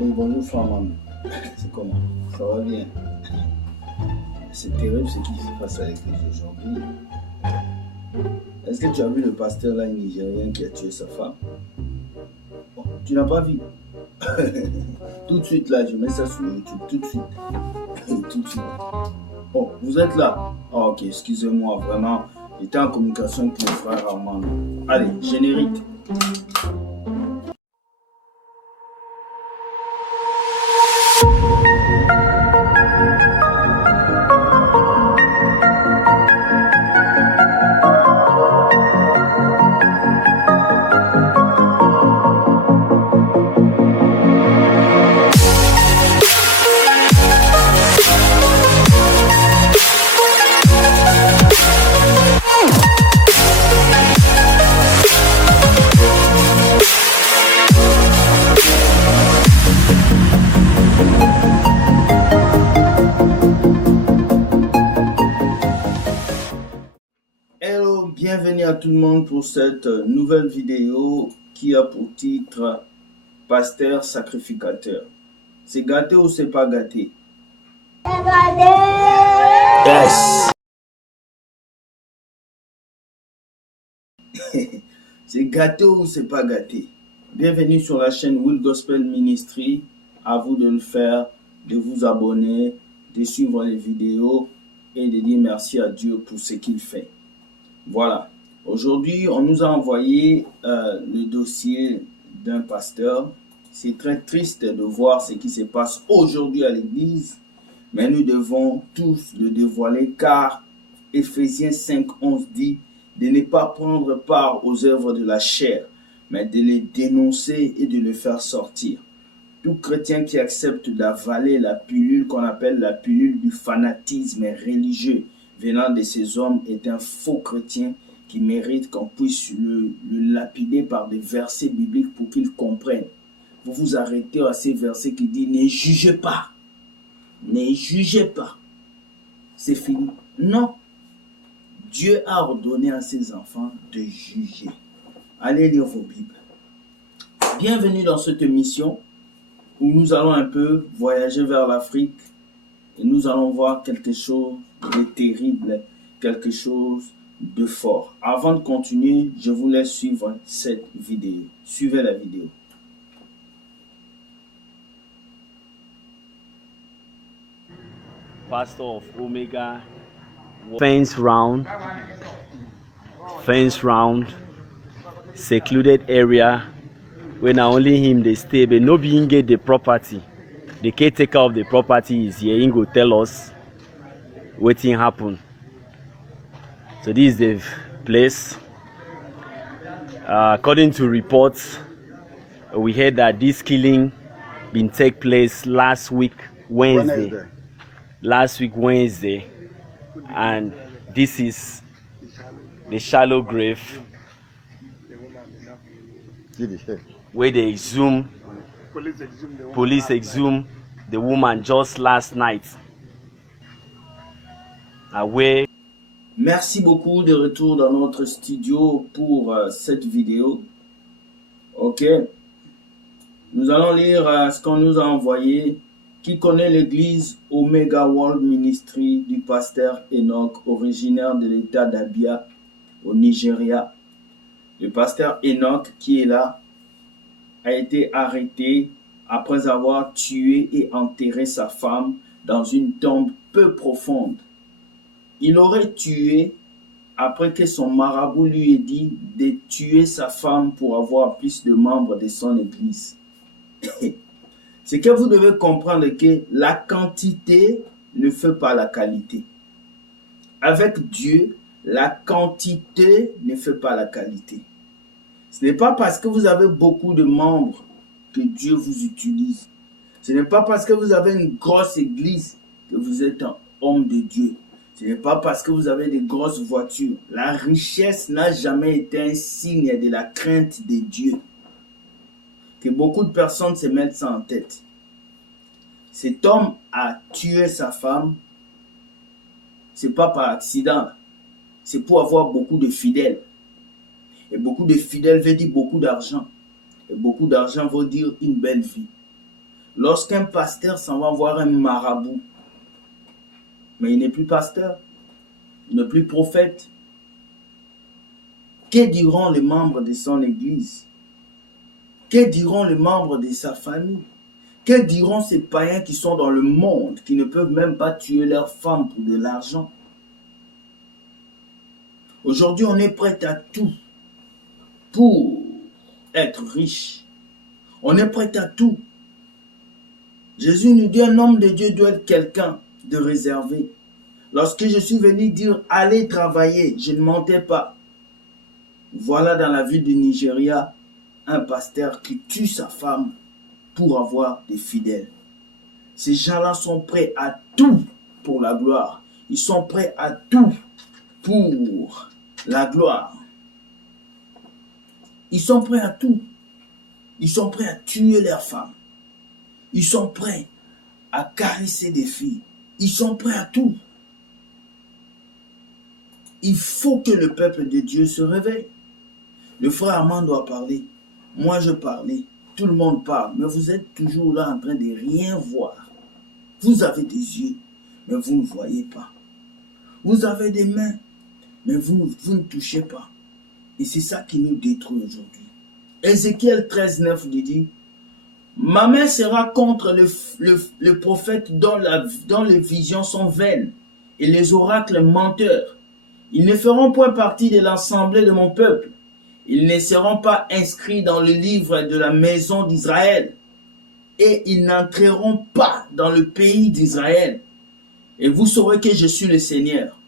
Oui, bonjour Flamand. C'est comment? Ça va bien? C'est terrible ce qui se passe à l'église aujourd'hui. Est-ce que tu as vu le pasteur là, nigérien qui a tué sa femme? Bon, tu n'as pas vu? Tout de suite là, je mets ça sur YouTube, tout de suite. Tout de suite. Oh, vous êtes là? Oh, ok, excusez-moi, vraiment. J'étais en communication avec mon frère Armand. Allez, générique. Hello, bienvenue à tout le monde pour cette nouvelle vidéo qui a pour titre Pasteur sacrificateur. C'est gâté ou c'est pas gâté? Yes. C'est gâté ou c'est pas gâté? Bienvenue sur la chaîne Will Gospel Ministry. À vous de le faire, de vous abonner, de suivre les vidéos et de dire merci à Dieu pour ce qu'il fait. Voilà. Aujourd'hui, on nous a envoyé le dossier d'un pasteur. C'est très triste de voir ce qui se passe aujourd'hui à l'église, mais nous devons tous le dévoiler car Éphésiens 5:11 dit de ne pas prendre part aux œuvres de la chair, mais de les dénoncer et de les faire sortir. Tout chrétien qui accepte d'avaler la pilule qu'on appelle la pilule du fanatisme religieux venant de ces hommes est un faux chrétien qui mérite qu'on puisse le lapider par des versets bibliques pour qu'il comprenne. Vous vous arrêtez à ces versets qui disent « Ne jugez pas, ne jugez pas, c'est fini ». Non, Dieu a ordonné à ses enfants de juger. Allez lire vos Bibles. Bienvenue dans cette émission où nous allons un peu voyager vers l'Afrique et nous allons voir quelque chose de terrible, quelque chose de fort. Avant de continuer, je vous laisse suivre cette vidéo. Suivez la vidéo. Pastor of Omega, fence round, secluded area where not only him they stay, but no being get the property. The caretaker of the property is here. He go tell us what thing happen. So this is the place. According to reports, we heard that this killing been take place last week Wednesday. And this is the shallow grave where they exhumed, police exhumed the woman just last night. Away. Merci beaucoup de retour dans notre studio pour cette vidéo. Ok, nous allons lire ce qu'on nous a envoyé. Qui connaît l'église Omega World Ministry du pasteur Enoch, originaire de l'état d'Abia au Nigeria. Le pasteur Enoch qui est là a été arrêté après avoir tué et enterré sa femme dans une tombe peu profonde. Il aurait tué après que son marabout lui ait dit de tuer sa femme pour avoir plus de membres de son église. C'est que vous devez comprendre que la quantité ne fait pas la qualité. Avec Dieu, la quantité ne fait pas la qualité. Ce n'est pas parce que vous avez beaucoup de membres que Dieu vous utilise. Ce n'est pas parce que vous avez une grosse église que vous êtes un homme de Dieu. Ce n'est pas parce que vous avez des grosses voitures. La richesse n'a jamais été un signe de la crainte de Dieu. Que beaucoup de personnes se mettent ça en tête. Cet homme a tué sa femme, c'est pas par accident, c'est pour avoir beaucoup de fidèles. Et beaucoup de fidèles veut dire beaucoup d'argent. Et beaucoup d'argent veut dire une belle vie. Lorsqu'un pasteur s'en va voir un marabout, mais il n'est plus pasteur, il n'est plus prophète, que diront les membres de son église? Que diront les membres de sa famille? Que diront ces païens qui sont dans le monde, qui ne peuvent même pas tuer leurs femmes pour de l'argent? Aujourd'hui, on est prêt à tout pour être riche. On est prêt à tout. Jésus nous dit, un homme de Dieu doit être quelqu'un de réservé. Lorsque je suis venu dire, allez travailler, je ne mentais pas. Voilà dans la ville du Nigeria, un pasteur qui tue sa femme pour avoir des fidèles. Ces gens-là sont prêts à tout pour la gloire. Ils sont prêts à tout pour la gloire. Ils sont prêts à tout. Ils sont prêts à tuer leurs femmes. Ils sont prêts à caresser des filles. Ils sont prêts à tout. Il faut que le peuple de Dieu se réveille. Le frère Armand doit parler. Moi, je parlais. Tout le monde parle. Mais vous êtes toujours là en train de rien voir. Vous avez des yeux, mais vous ne voyez pas. Vous avez des mains, mais vous ne touchez pas. Et c'est ça qui nous détruit aujourd'hui. Ézéchiel 13:9 lui dit, ma main sera contre le prophète dont les visions sont vaines et les oracles menteurs. Ils ne feront point partie de l'assemblée de mon peuple. Ils ne seront pas inscrits dans le livre de la maison d'Israël. Et ils n'entreront pas dans le pays d'Israël. Et vous saurez que je suis le Seigneur.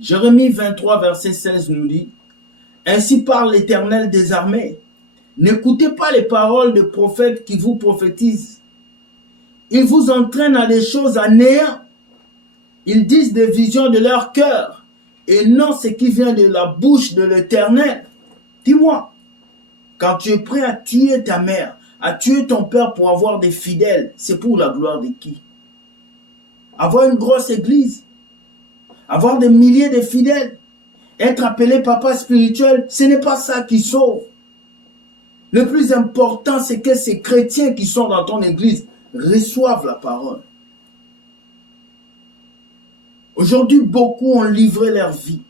Jérémie 23, verset 16 nous dit, ainsi parle l'Éternel des armées. N'écoutez pas les paroles de prophètes qui vous prophétisent. Ils vous entraînent à des choses à néant. Ils disent des visions de leur cœur et non ce qui vient de la bouche de l'Éternel. Dis-moi, quand tu es prêt à tuer ta mère, à tuer ton père pour avoir des fidèles, c'est pour la gloire de qui? Avoir une grosse église, avoir des milliers de fidèles, être appelé papa spirituel, ce n'est pas ça qui sauve. Le plus important, c'est que ces chrétiens qui sont dans ton église reçoivent la parole. Aujourd'hui, beaucoup ont livré leur vie.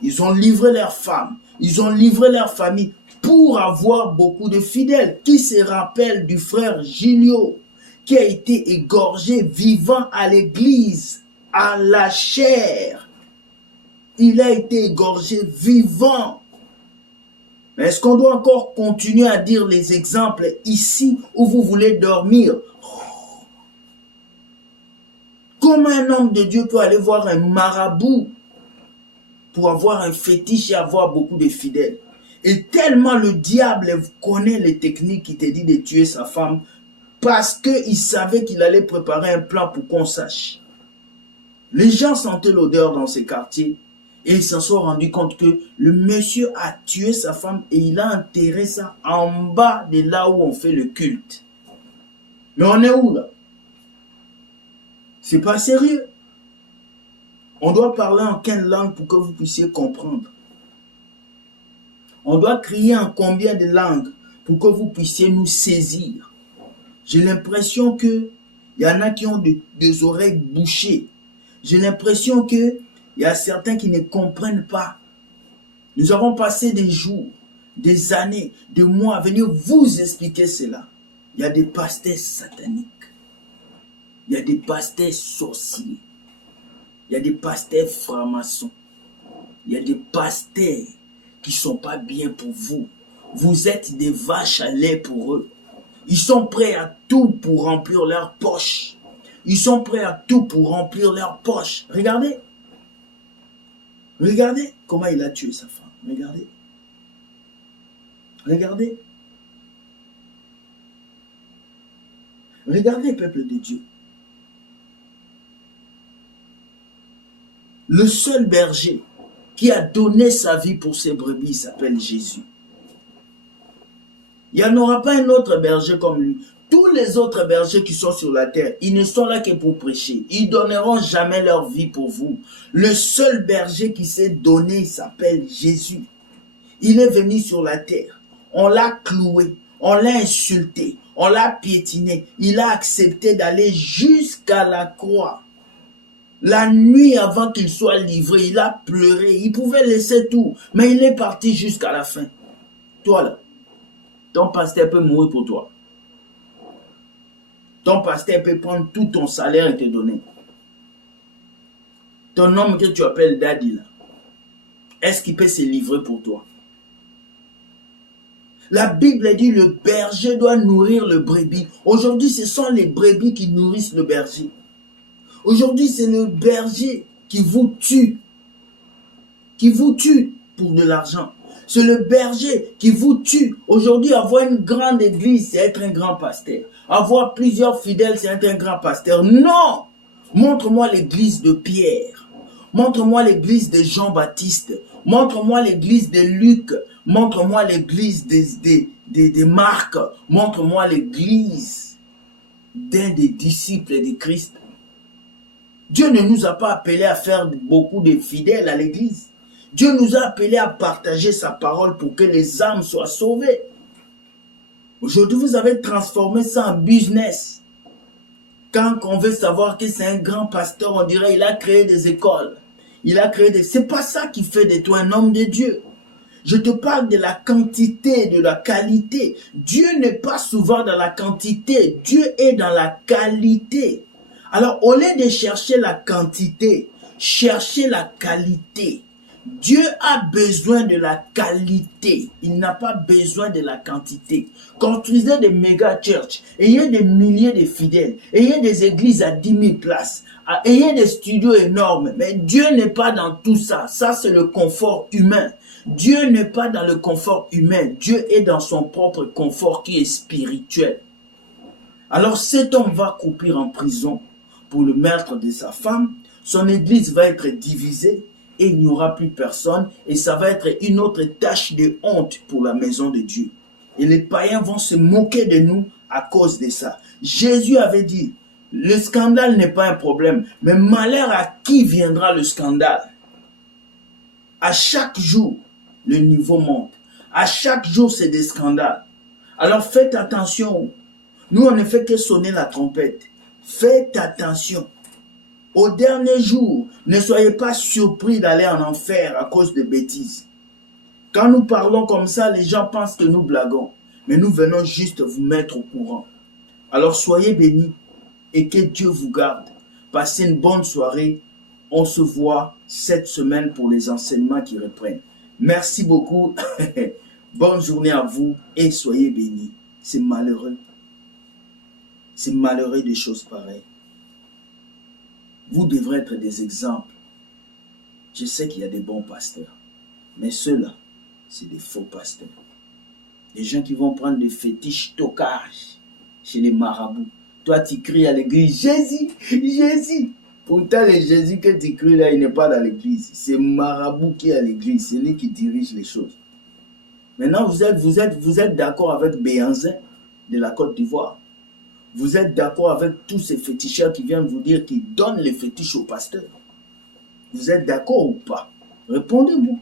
Ils ont livré leurs femmes. Ils ont livré leur famille pour avoir beaucoup de fidèles. Qui se rappelle du frère Gilio qui a été égorgé vivant à l'église, à la chair? Il a été égorgé vivant. Mais est-ce qu'on doit encore continuer à dire les exemples ici où vous voulez dormir? Comment un homme de Dieu peut aller voir un marabout pour avoir un fétiche et avoir beaucoup de fidèles? Et tellement le diable connaît les techniques qui te dit de tuer sa femme parce qu'il savait qu'il allait préparer un plan pour qu'on sache. Les gens sentaient l'odeur dans ces quartiers et ils s'en sont rendus compte que le monsieur a tué sa femme et il a enterré ça en bas de là où on fait le culte. Mais on est où là? C'est pas sérieux. On doit parler en quelle langue pour que vous puissiez comprendre? On doit crier en combien de langues pour que vous puissiez nous saisir? J'ai l'impression qu'il y en a qui ont des oreilles bouchées. J'ai l'impression qu'il y a certains qui ne comprennent pas. Nous avons passé des jours, des années, des mois à venir vous expliquer cela. Il y a des pasteurs sataniques. Il y a des pasteurs sorciers. Il y a des pasteurs francs-maçons. Il y a des pasteurs qui ne sont pas bien pour vous. Vous êtes des vaches à lait pour eux. Ils sont prêts à tout pour remplir leurs poches. Ils sont prêts à tout pour remplir leurs poches. Regardez. Regardez comment il a tué sa femme. Regardez. Regardez. Regardez, peuple de Dieu. Le seul berger qui a donné sa vie pour ses brebis s'appelle Jésus. Il n'y en aura pas un autre berger comme lui. Tous les autres bergers qui sont sur la terre, ils ne sont là que pour prêcher. Ils ne donneront jamais leur vie pour vous. Le seul berger qui s'est donné s'appelle Jésus. Il est venu sur la terre. On l'a cloué. On l'a insulté. On l'a piétiné. Il a accepté d'aller jusqu'à la croix. La nuit avant qu'il soit livré, il a pleuré. Il pouvait laisser tout, mais il est parti jusqu'à la fin. Toi là, ton pasteur peut mourir pour toi. Ton pasteur peut prendre tout ton salaire et te donner. Ton homme que tu appelles daddy là, est-ce qu'il peut se livrer pour toi? La Bible dit le berger doit nourrir le brebis. Aujourd'hui, ce sont les brebis qui nourrissent le berger. Aujourd'hui, c'est le berger qui vous tue. Qui vous tue pour de l'argent. C'est le berger qui vous tue. Aujourd'hui, avoir une grande église, c'est être un grand pasteur. Avoir plusieurs fidèles, c'est être un grand pasteur. Non! Montre-moi l'église de Pierre. Montre-moi l'église de Jean-Baptiste. Montre-moi l'église de Luc. Montre-moi l'église de Marc. Montre-moi l'église d'un des disciples de Christ. Dieu ne nous a pas appelés à faire beaucoup de fidèles à l'église. Dieu nous a appelés à partager sa parole pour que les âmes soient sauvées. Aujourd'hui, vous avez transformé ça en business. Quand on veut savoir que c'est un grand pasteur, on dirait qu'il a créé des écoles. Il a créé des... C'est pas ça qui fait de toi un homme de Dieu. Je te parle de la quantité, de la qualité. Dieu n'est pas souvent dans la quantité. Dieu est dans la qualité. Alors, au lieu de chercher la quantité, cherchez la qualité. Dieu a besoin de la qualité. Il n'a pas besoin de la quantité. Construisez des méga churches. Ayez des milliers de fidèles. Ayez des églises à 10 000 places. Ayez des studios énormes. Mais Dieu n'est pas dans tout ça. Ça, c'est le confort humain. Dieu n'est pas dans le confort humain. Dieu est dans son propre confort qui est spirituel. Alors cet homme va croupir en prison pour le meurtre de sa femme. Son église va être divisée. Et il n'y aura plus personne, et ça va être une autre tâche de honte pour la maison de Dieu. Et les païens vont se moquer de nous à cause de ça. Jésus avait dit, le scandale n'est pas un problème, mais malheur à qui viendra le scandale? À chaque jour, le niveau monte. À chaque jour, c'est des scandales. Alors faites attention. Nous, on ne fait que sonner la trompette. Faites attention. Au dernier jour, ne soyez pas surpris d'aller en enfer à cause de bêtises. Quand nous parlons comme ça, les gens pensent que nous blaguons. Mais nous venons juste vous mettre au courant. Alors soyez bénis et que Dieu vous garde. Passez une bonne soirée. On se voit cette semaine pour les enseignements qui reprennent. Merci beaucoup. Bonne journée à vous et soyez bénis. C'est malheureux. C'est malheureux des choses pareilles. Vous devrez être des exemples. Je sais qu'il y a des bons pasteurs. Mais ceux-là, c'est des faux pasteurs. Des gens qui vont prendre des fétiches tocages chez les marabouts. Toi, tu cries à l'église, Jésus, Jésus. Pourtant, le Jésus que tu cries là, il n'est pas dans l'église. C'est marabout qui est à l'église. C'est lui qui dirige les choses. Maintenant, vous êtes d'accord avec Béhanzin de la Côte d'Ivoire. Vous êtes d'accord avec tous ces féticheurs qui viennent vous dire qu'ils donnent les fétiches aux pasteurs. Vous êtes d'accord ou pas? Répondez-moi.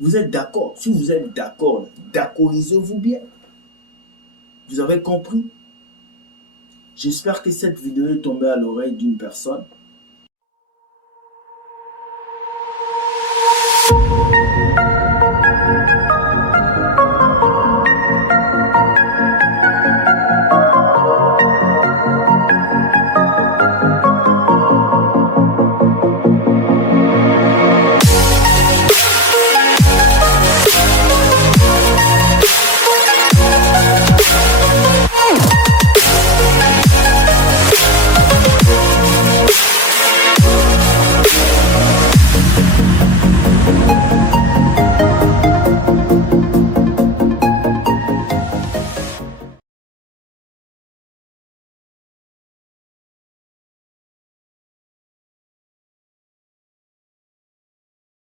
Vous êtes d'accord? Si vous êtes d'accord, d'accordisez-vous bien. Vous avez compris? J'espère que cette vidéo est tombée à l'oreille d'une personne